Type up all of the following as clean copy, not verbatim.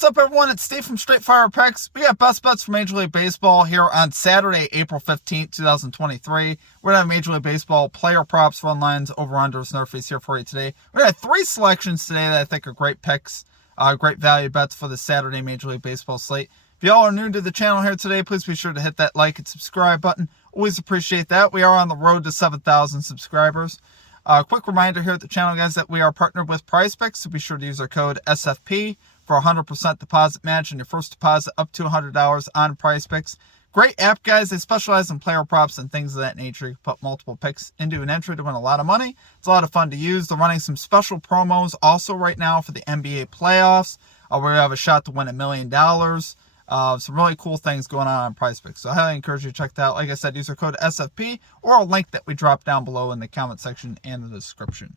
What's up, everyone? It's Steve from Straight Fire Picks. We got best bets for Major League Baseball here on Saturday, April 15th, 2023. We're going to have Major League Baseball player props, run lines, over-unders, NRFIs here for you today. We're going to have 3 selections today that I think are great picks, great value bets for the Saturday Major League Baseball slate. If y'all are new to the channel here today, please be sure to hit that like and subscribe button. Always appreciate that. We are on the road to 7,000 subscribers. Quick reminder here at the channel, guys, that we are partnered with PrizePicks, so be sure to use our code SFP for a 100% deposit match and your first deposit up to $100 on PrizePicks. Great app, guys. They specialize in player props and things of that nature. You can put multiple picks into an entry to win a lot of money. It's a lot of fun to use. They're running some special promos also right now for the NBA playoffs, where we have a shot to win $1 million. Some really cool things going on PrizePicks. So I highly encourage you to check that out. Like I said, use our code SFP or a link that we drop down below in the comment section and the description.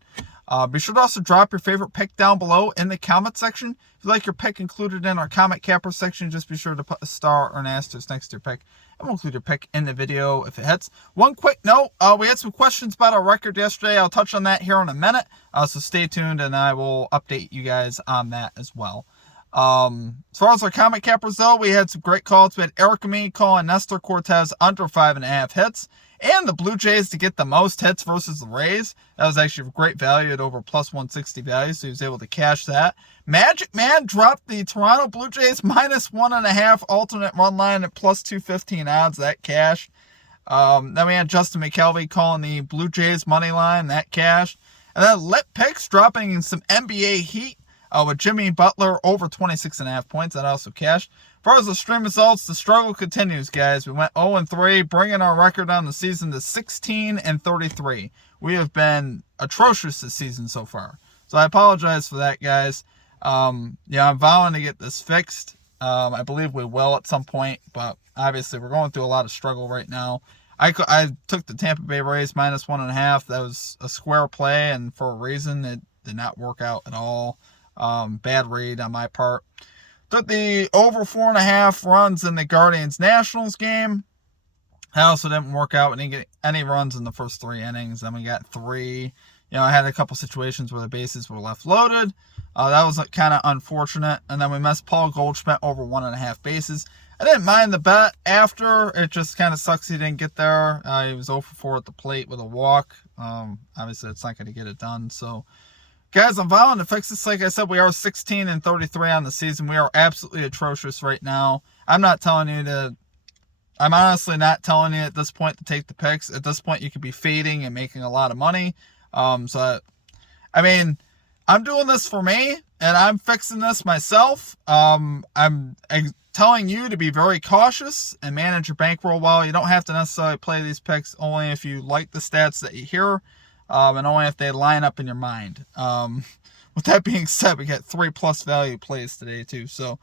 Be sure to also drop your favorite pick down below in the comment section. If you like your pick included in our comment capper section, just be sure to put a star or an asterisk next to your pick, and we'll include your pick in the video if it hits. One quick note, we had some questions about our record yesterday. I'll touch on that here in a minute, so stay tuned and I will update you guys on that as well. As far as our comment cappers though, we had some great calls. We had Eric and me calling Nestor Cortez under 5.5 hits, and the Blue Jays to get the most hits versus the Rays. That was actually great value at over plus 160 value, so he was able to cash that. Magic Man dropped the Toronto Blue Jays minus 1.5 alternate run line at plus 215 odds. That cashed. Then we had Justin McKelvey calling the Blue Jays money line. That cashed. And then Lit Picks dropping in some NBA heat. With Jimmy Butler over 26.5 points. That also cashed. As far as the stream results, the struggle continues, guys. We went 0-3, bringing our record on the season to 16-33. We have been atrocious this season so far. So I apologize for that, guys. I'm vowing to get this fixed. I believe we will at some point, but obviously we're going through a lot of struggle right now. I took the Tampa Bay Rays minus 1.5. That was a square play, and for a reason, it did not work out at all. Bad read on my part. Took the over 4.5 runs in the Guardians-Nationals game. That also didn't work out. We didn't get any runs in the first 3 innings. Then we got 3. I had a couple situations where the bases were left loaded. That was kind of unfortunate. And then we missed Paul Goldschmidt over 1.5 bases. I didn't mind the bet after. It just kind of sucks he didn't get there. He was 0 for 4 at the plate with a walk. Obviously, it's not going to get it done. So, guys, I'm vowing to fix this. Like I said, we are 16-33 on the season. We are absolutely atrocious right now. I'm honestly not telling you at this point to take the picks. At this point, you could be fading and making a lot of money. I'm doing this for me, and I'm fixing this myself. I'm telling you to be very cautious and manage your bankroll well. You don't have to necessarily play these picks only if you like the stats that you hear. And only if they line up in your mind. With that being said, we got 3+ value plays today too. So,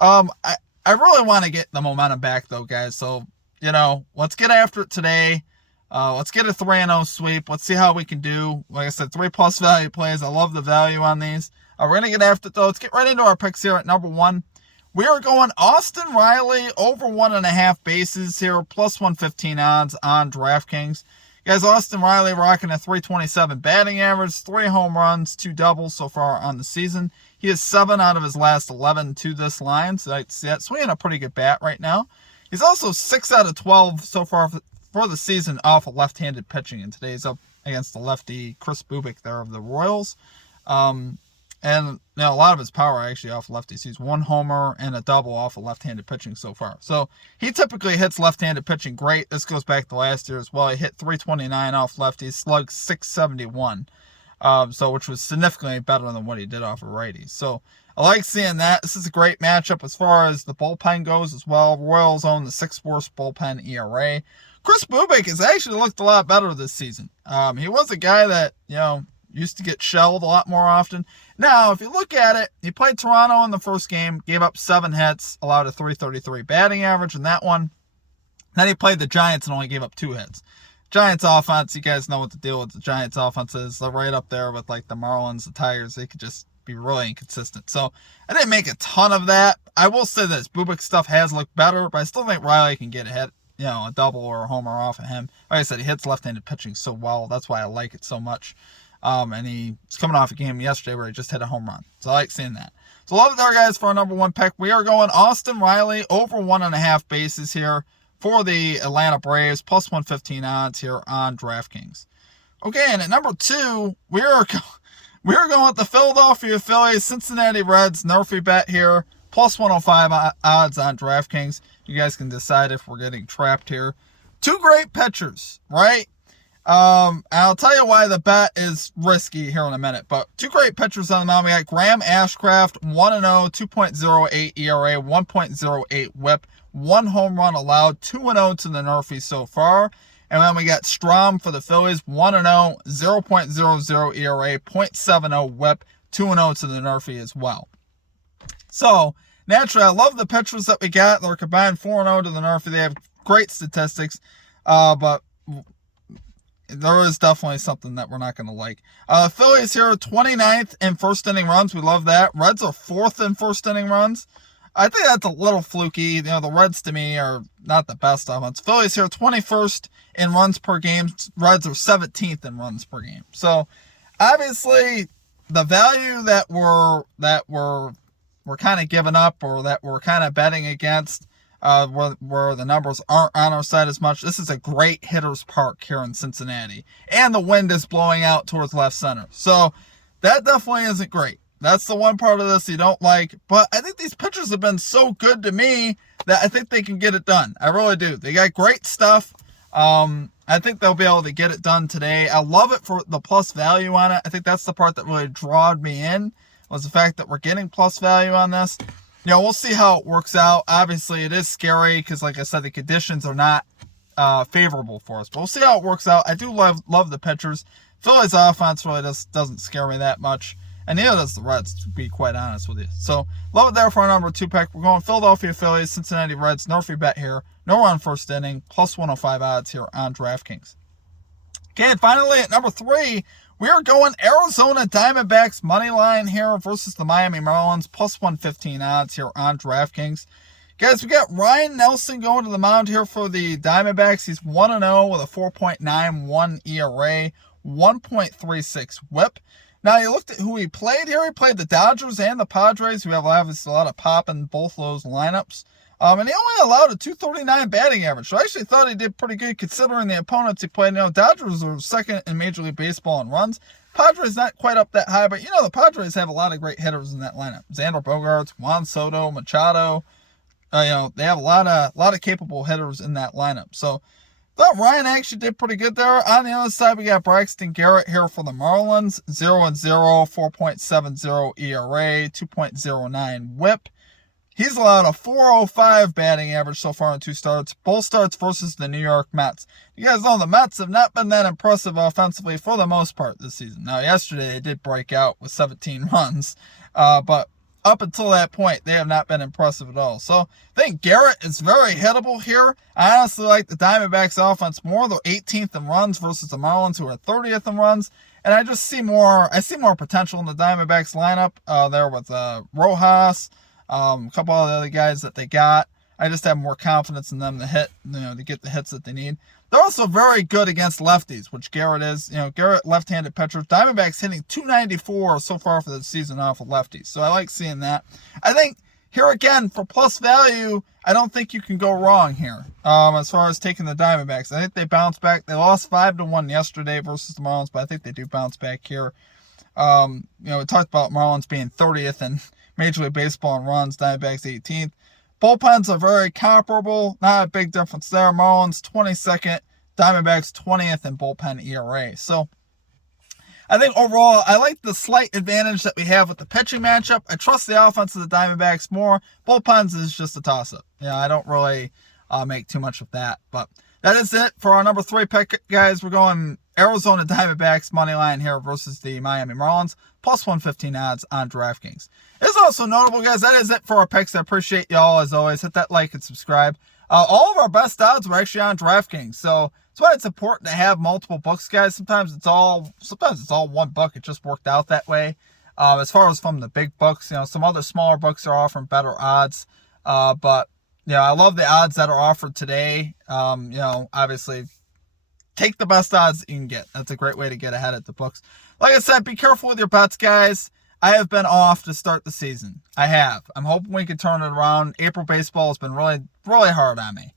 I really want to get the momentum back though, guys. So, let's get after it today. Let's get a 3-0 sweep. Let's see how we can do. Like I said, 3+ value plays. I love the value on these. We're going to get after it though. Let's get right into our picks here at number 1. We are going Austin Riley over 1.5 bases here, plus 115 odds on DraftKings. Guys, Austin Riley rocking a 327 batting average, 3 home runs, 2 doubles so far on the season. He is 7 out of his last 11 to this line, so I see that swinging a pretty good bat right now. He's also 6 out of 12 so far for the season off of left-handed pitching, and today's up against the lefty Kris Bubic there of the Royals. And a lot of his power actually off lefties. He's 1 homer and a double off of left-handed pitching so far. So he typically hits left-handed pitching great. This goes back to last year as well. He hit 329 off lefties, slugged 671, which was significantly better than what he did off of righties. So I like seeing that. This is a great matchup as far as the bullpen goes as well. Royals own the 6th worst bullpen ERA. Kris Bubic has actually looked a lot better this season. He was a guy that, used to get shelled a lot more often. Now, if you look at it, he played Toronto in the first game, gave up 7 hits, allowed a 333 batting average in that one. Then he played the Giants and only gave up 2 hits. Giants offense, you guys know what the deal with the Giants offense is. They're right up there with like the Marlins, the Tigers. They could just be really inconsistent. So I didn't make a ton of that. I will say this, Bubik's stuff has looked better, but I still think Riley can get a hit, a double or a homer off of him. Like I said, he hits left-handed pitching so well. That's why I like it so much. And he's coming off a game yesterday where he just hit a home run. So I like seeing that. So love it there, guys, for our number 1 pick. We are going Austin Riley over 1.5 bases here for the Atlanta Braves, plus 115 odds here on DraftKings. Okay, and at number 2, we are going with the Philadelphia Phillies, Cincinnati Reds, NRFI bet here, plus 105 odds on DraftKings. You guys can decide if we're getting trapped here. 2 great pitchers, right? I'll tell you why the bet is risky here in a minute, but 2 great pitchers on the mound. We got Graham Ashcraft, 1-0, 2.08 ERA, 1.08 whip, 1 home run allowed, 2-0 to the NRFI so far. And then we got Strom for the Phillies, 1-0, 0.00 ERA, 0.70 whip, 2-0 to the NRFI as well. So, naturally, I love the pitchers that we got. They're combined 4-0 to the NRFI. They have great statistics, but there is definitely something that we're not going to like. Phillies here, 29th in first inning runs. We love that. Reds are 4th in first inning runs. I think that's a little fluky. The Reds to me are not the best offense. Phillies here, 21st in runs per game. Reds are 17th in runs per game. So obviously the value that we're kind of giving up, or that we're kind of betting against, where the numbers aren't on our side as much. This is a great hitter's park here in Cincinnati, and the wind is blowing out towards left center. So that definitely isn't great. That's the one part of this you don't like. But I think these pitchers have been so good to me that I think they can get it done. I really do. They got great stuff. I think they'll be able to get it done today. I love it for the plus value on it. I think that's the part that really drawed me in, was the fact that we're getting plus value on this. We'll see how it works out. Obviously, it is scary because, like I said, the conditions are not favorable for us. But we'll see how it works out. I do love the pitchers. Philly's offense really doesn't scare me that much. And neither does the Reds, to be quite honest with you. So, love it there for our number 2 pick. We're going Philadelphia Phillies, Cincinnati Reds, NRFI bet here. No run first inning, plus 105 odds here on DraftKings. Okay, and finally at number 3, we are going Arizona Diamondbacks money line here versus the Miami Marlins, plus 115 odds here on DraftKings. Guys, we got Ryan Nelson going to the mound here for the Diamondbacks. He's 1-0 with a 4.91 ERA, 1.36 whip. Now, you looked at who he played here. He played the Dodgers and the Padres. We have obviously a lot of pop in both those lineups. And he only allowed a 239 batting average. So I actually thought he did pretty good considering the opponents he played. Dodgers are 2nd in Major League Baseball in runs. Padres not quite up that high, but the Padres have a lot of great hitters in that lineup. Xander Bogaerts, Juan Soto, Machado. They have a lot of capable hitters in that lineup. So thought Ryan actually did pretty good there. On the other side, we got Braxton Garrett here for the Marlins. 0-0, 4.70 ERA, 2.09 whip. He's allowed a 405 batting average so far in 2 starts. Both starts versus the New York Mets. You guys know the Mets have not been that impressive offensively for the most part this season. Now, yesterday they did break out with 17 runs. But up until that point, they have not been impressive at all. So I think Garrett is very hittable here. I honestly like the Diamondbacks offense more. They're 18th in runs versus the Marlins, who are 30th in runs. And I just see more potential in the Diamondbacks lineup there with Rojas, a couple of the other guys that they got. I just have more confidence in them to hit, to get the hits that they need. They're also very good against lefties, which Garrett is. Garrett, left-handed pitcher. Diamondbacks hitting 294 so far for the season off of lefties. So I like seeing that. I think here again, for plus value, I don't think you can go wrong here as far as taking the Diamondbacks. I think they bounce back. They lost 5-1 yesterday versus the Marlins, but I think they do bounce back here. We talked about Marlins being 30th in Major League Baseball in runs, Diamondbacks 18th. Bullpens are very comparable. Not a big difference there. Marlins 22nd, Diamondbacks 20th in bullpen ERA. So I think overall, I like the slight advantage that we have with the pitching matchup. I trust the offense of the Diamondbacks more. Bullpens is just a toss-up. I don't really make too much of that. But that is it for our number 3 pick, guys. We're going Arizona Diamondbacks money line here versus the Miami Marlins, plus 115 odds on DraftKings. It's also notable, guys, that is it for our picks. I appreciate y'all, as always. Hit that like and subscribe. All of our best odds were actually on DraftKings, so that's why it's important to have multiple books, guys. Sometimes it's all one book. It just worked out that way. As far as from the big books, some other smaller books are offering better odds. But I love the odds that are offered today. Obviously, take the best odds you can get. That's a great way to get ahead at the books. Like I said, be careful with your bets, guys. I have been off to start the season. I have. I'm hoping we can turn it around. April baseball has been really, really hard on me.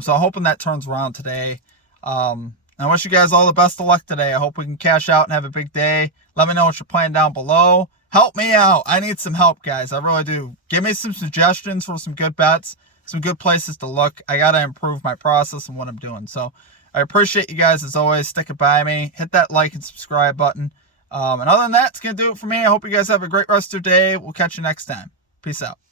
So I'm hoping that turns around today. I wish you guys all the best of luck today. I hope we can cash out and have a big day. Let me know what you're playing down below. Help me out. I need some help, guys. I really do. Give me some suggestions for some good bets, some good places to look. I got to improve my process and what I'm doing. So I appreciate you guys, as always, sticking by me. Hit that like and subscribe button. And other than that, it's going to do it for me. I hope you guys have a great rest of your day. We'll catch you next time. Peace out.